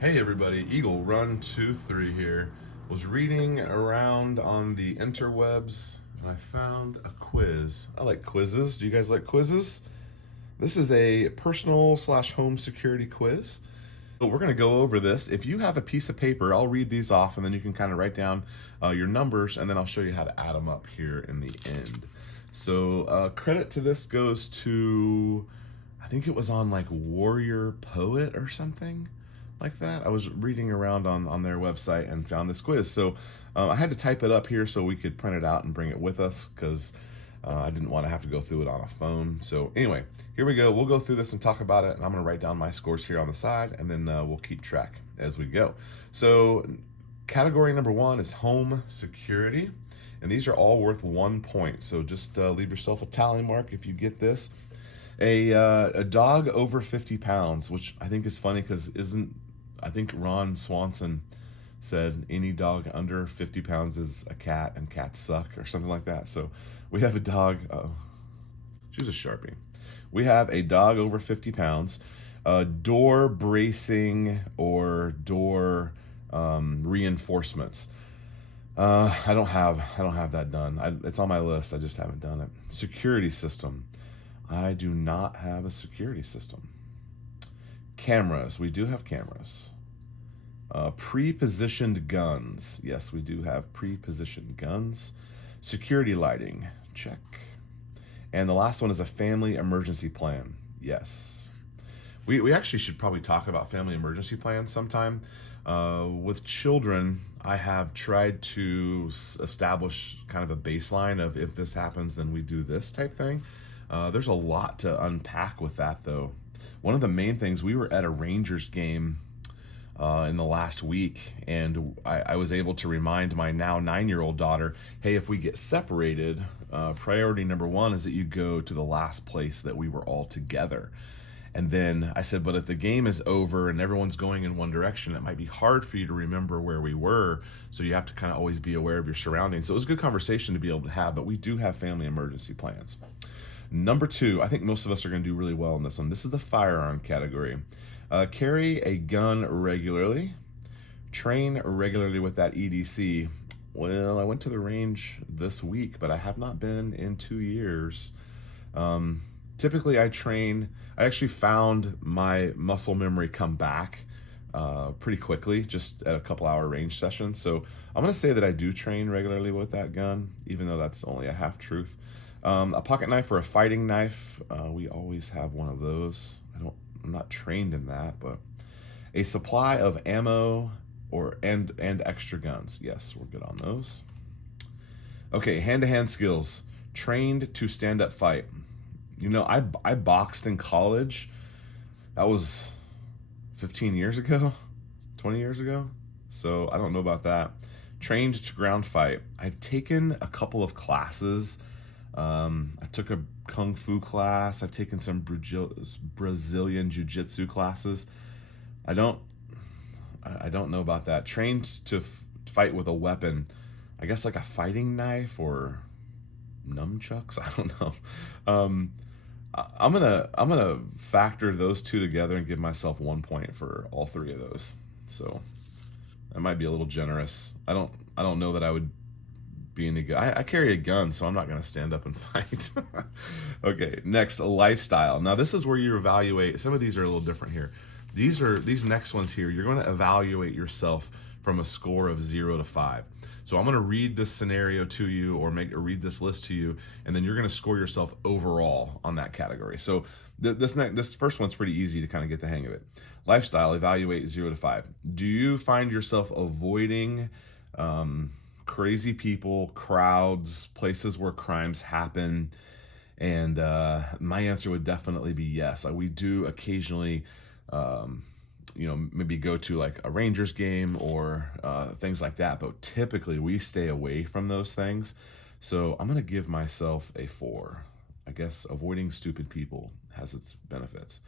Hey everybody, Eagle Run 23 here. Was reading around on the interwebs and I found a quiz. I like quizzes. Do you guys like quizzes? This is a personal slash home security quiz. So we're going to go over this. If you have a piece of paper, I'll read these off and then you can kind of write down your numbers and then I'll show you how to add them up here in the end. So credit to this goes to, I think it was on like Warrior Poet or something like that. I was reading around on their website and found this quiz. So I had to type it up here so we could print it out and bring it with us because I didn't want to have to go through it on a phone. So anyway, here we go. We'll go through this and talk about it. And I'm going to write down my scores here on the side and then we'll keep track as we go. So category number 1 is home security. And these are all worth 1 point. So just leave yourself a tally mark if you get this. A dog over 50 pounds, which I think is funny because I think Ron Swanson said any dog under 50 pounds is a cat and cats suck or something like that. So we have a dog, she's a Sharpie. We have a dog over 50 pounds, door bracing or door reinforcements. I don't have that done. It's on my list. I just haven't done it. Security system. I do not have a security system. Cameras. We do have cameras. Pre-positioned guns. Yes, we do have pre-positioned guns. Security lighting. Check. And the last one is a family emergency plan. Yes. We actually should probably talk about family emergency plans sometime. With children, I have tried to establish kind of a baseline of if this happens, then we do this type thing. There's a lot to unpack with that, though. One of the main things, we were at a Rangers game in the last week, and I was able to remind my now 9-year-old daughter, hey, if we get separated, priority number 1 is that you go to the last place that we were all together. And then I said, but if the game is over and everyone's going in one direction, it might be hard for you to remember where we were. So you have to kind of always be aware of your surroundings. So it was a good conversation to be able to have, but we do have family emergency plans. Number 2, I think most of us are going to do really well in this one. This is the firearm category. Carry a gun regularly. Train regularly with that EDC. Well, I went to the range this week, but I have not been in 2 years. Typically, I actually found my muscle memory come back pretty quickly, just at a couple-hour range session. So I'm going to say that I do train regularly with that gun, even though that's only a half-truth. A pocket knife or a fighting knife, we always have one of those. I'm not trained in that, but a supply of ammo and extra guns. Yes, we're good on those. Okay, hand-to-hand skills. Trained to stand up fight. You know, I boxed in college. That was 15 years ago, 20 years ago. So I don't know about that. Trained to ground fight. I've taken a couple of classes. I took a kung fu class. I've taken some Brazilian jiu-jitsu classes. I don't know about that. Trained to fight with a weapon. I guess like a fighting knife or nunchucks. I don't know. I'm gonna factor those two together and give myself 1 point for all 3 of those. So that might be a little generous. I don't know that I would be any good. I carry a gun, so I'm not gonna stand up and fight. Okay, next, lifestyle. Now this is where you evaluate. Some of these are a little different here. These next ones here, you're going to evaluate yourself from a score of 0 to 5. So I'm going to read this scenario to you or read this list to you, and then you're going to score yourself overall on that category. So this first one's pretty easy to kind of get the hang of it. Lifestyle, evaluate 0 to 5. Do you find yourself avoiding crazy people, crowds, places where crimes happen? And my answer would definitely be yes. We do occasionally maybe go to like a Rangers game or things like that, but typically we stay away from those things. So I'm gonna give myself a 4. I guess avoiding stupid people has its benefits.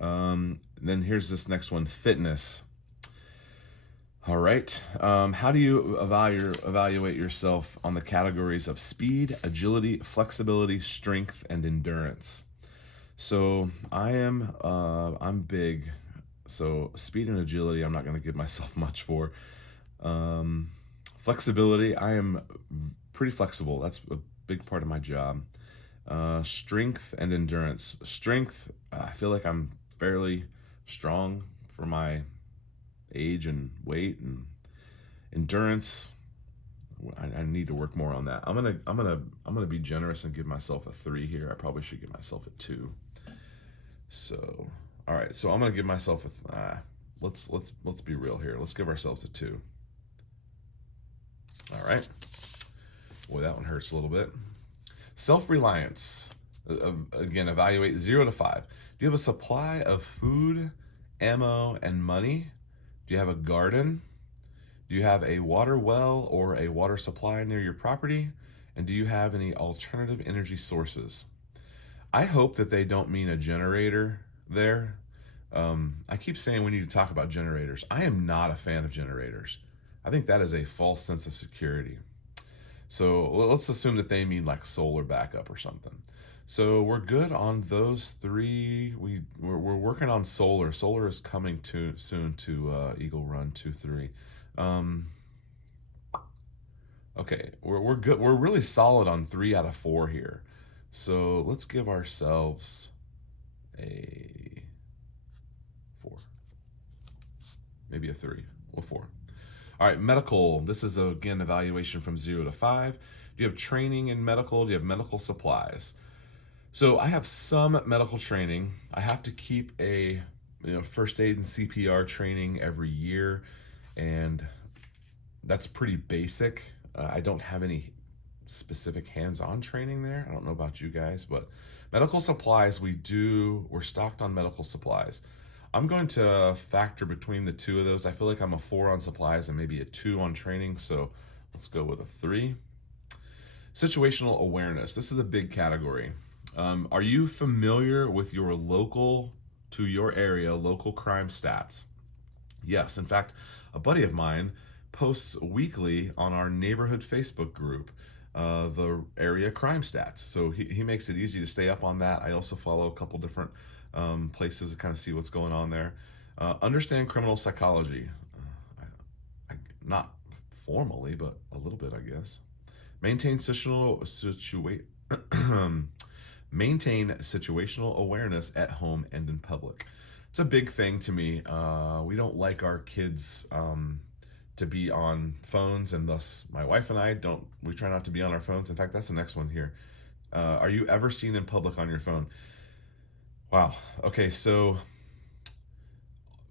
Then here's this next one, fitness. All right, how do you evaluate yourself on the categories of speed, agility, flexibility, strength, and endurance? So I'm big So speed and agility, I'm not going to give myself much for. Um, Flexibility, I am pretty flexible. That's a big part of my job. Strength and endurance. Strength, I feel like I'm fairly strong for my age and weight. And endurance, I need to work more on that. I'm gonna be generous and give myself a 3 here. I probably should give myself a 2. So, all right. So I'm gonna give myself a. Let's be real here. Let's give ourselves a 2. All right. Boy, that one hurts a little bit. Self-reliance. Again, evaluate 0 to 5. Do you have a supply of food, ammo, and money? Do you have a garden? Do you have a water well or a water supply near your property? And do you have any alternative energy sources? I hope that they don't mean a generator there. I keep saying we need to talk about generators. I am not a fan of generators. I think that is a false sense of security. So let's assume that they mean like solar backup or something. So we're good on those 3. We're working on solar. Solar is coming soon to Eagle Run 2-3. Okay, we're good. We're really solid on 3 out of 4 here. So let's give ourselves a 4, maybe a 3, or 4. All right, medical. This is again evaluation from 0 to 5. Do you have training in medical? Do you have medical supplies? So I have some medical training. I have to keep a first aid and CPR training every year, and that's pretty basic. I don't have any specific hands-on training there. I don't know about you guys, but medical supplies, we're stocked on medical supplies. I'm going to factor between the 2 of those. I feel like I'm a 4 on supplies and maybe a 2 on training, so let's go with a 3. Situational awareness. This is a big category. Are you familiar with your local crime stats? Yes, in fact, a buddy of mine posts weekly on our neighborhood Facebook group the area crime stats. So he makes it easy to stay up on that. I also follow a couple different places to kind of see what's going on there. Understand criminal psychology. Not formally, but a little bit, I guess. Maintain maintain situational awareness at home and in public. It's a big thing to me. We don't like our kids to be on phones, and thus my wife and I don't. We try not to be on our phones. In fact, that's the next one here. Are you ever seen in public on your phone? Wow. Okay, so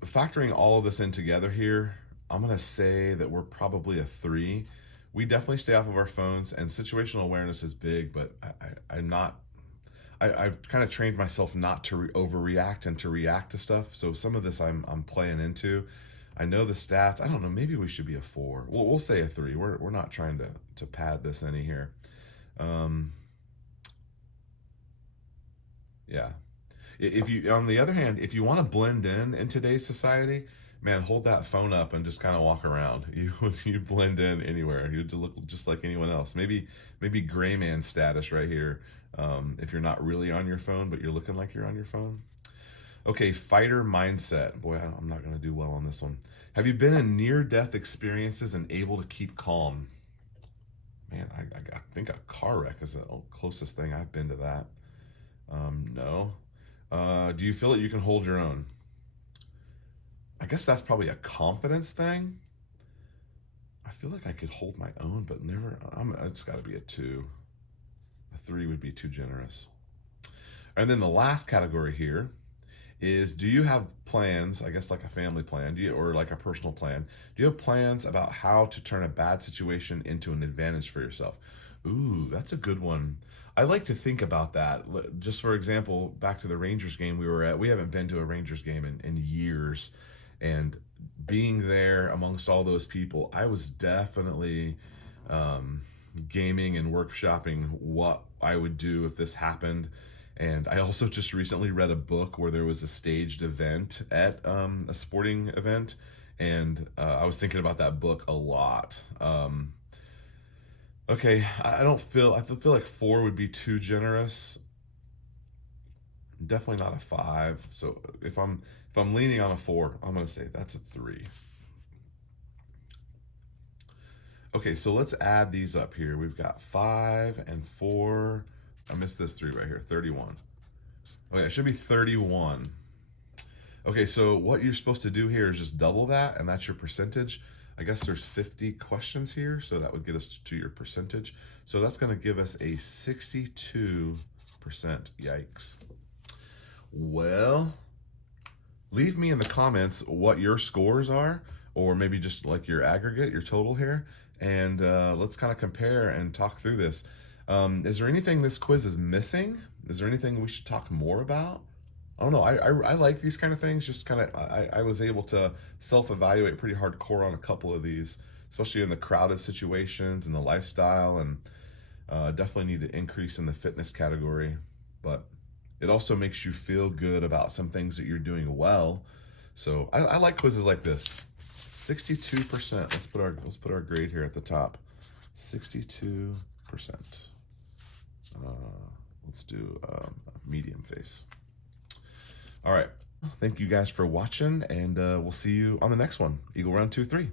factoring all of this in together here, I'm gonna say that we're probably a 3. We definitely stay off of our phones, and situational awareness is big, but I'm not. I've kind of trained myself not to overreact and to react to stuff. So some of this I'm playing into. I know the stats. I don't know. Maybe we should be a 4. We'll say a 3. We're not trying to pad this any here. Yeah. If you, on the other hand, if you want to blend in today's society, man, hold that phone up and just kind of walk around. You blend in anywhere. You look just like anyone else. Maybe gray man status right here. If you're not really on your phone, but you're looking like you're on your phone. Okay, fighter mindset. Boy, I'm not going to do well on this one. Have you been in near-death experiences and able to keep calm? Man, I think a car wreck is the closest thing I've been to that. No. Do you feel that you can hold your own? I guess that's probably a confidence thing. I feel like I could hold my own, but never. It's got to be a 2. A 3 would be too generous. And then the last category here is, do you have plans, I guess like a family plan, or like a personal plan? Do you have plans about how to turn a bad situation into an advantage for yourself? Ooh, that's a good one. I like to think about that. Just for example, back to the Rangers game we were at. We haven't been to a Rangers game in years. And being there amongst all those people, I was definitely gaming and workshopping what I would do if this happened. And I also just recently read a book where there was a staged event at a sporting event, and I was thinking about that book a lot. Okay, I feel like 4 would be too generous. Definitely not a 5. So if I'm leaning on a 4, I'm gonna say that's a 3. Okay, so let's add these up here. We've got 5 and 4. I missed this 3 right here, 31. Okay, it should be 31. Okay, so what you're supposed to do here is just double that, and that's your percentage. I guess there's 50 questions here, so that would get us to your percentage. So that's gonna give us a 62%. Yikes. Well, leave me in the comments what your scores are, or maybe just like your aggregate, your total here, and let's kind of compare and talk through this. Is there anything this quiz is missing? Is there anything we should talk more about? I don't know. I like these kind of things. Just kind of, I was able to self-evaluate pretty hardcore on a couple of these, especially in the crowded situations and the lifestyle, and definitely need to increase in the fitness category. But it also makes you feel good about some things that you're doing well. So I like quizzes like this. 62%. Let's put our grade here at the top. 62%. Let's do medium face. All right. Thank you guys for watching, and we'll see you on the next one. Eagle round 2, 3.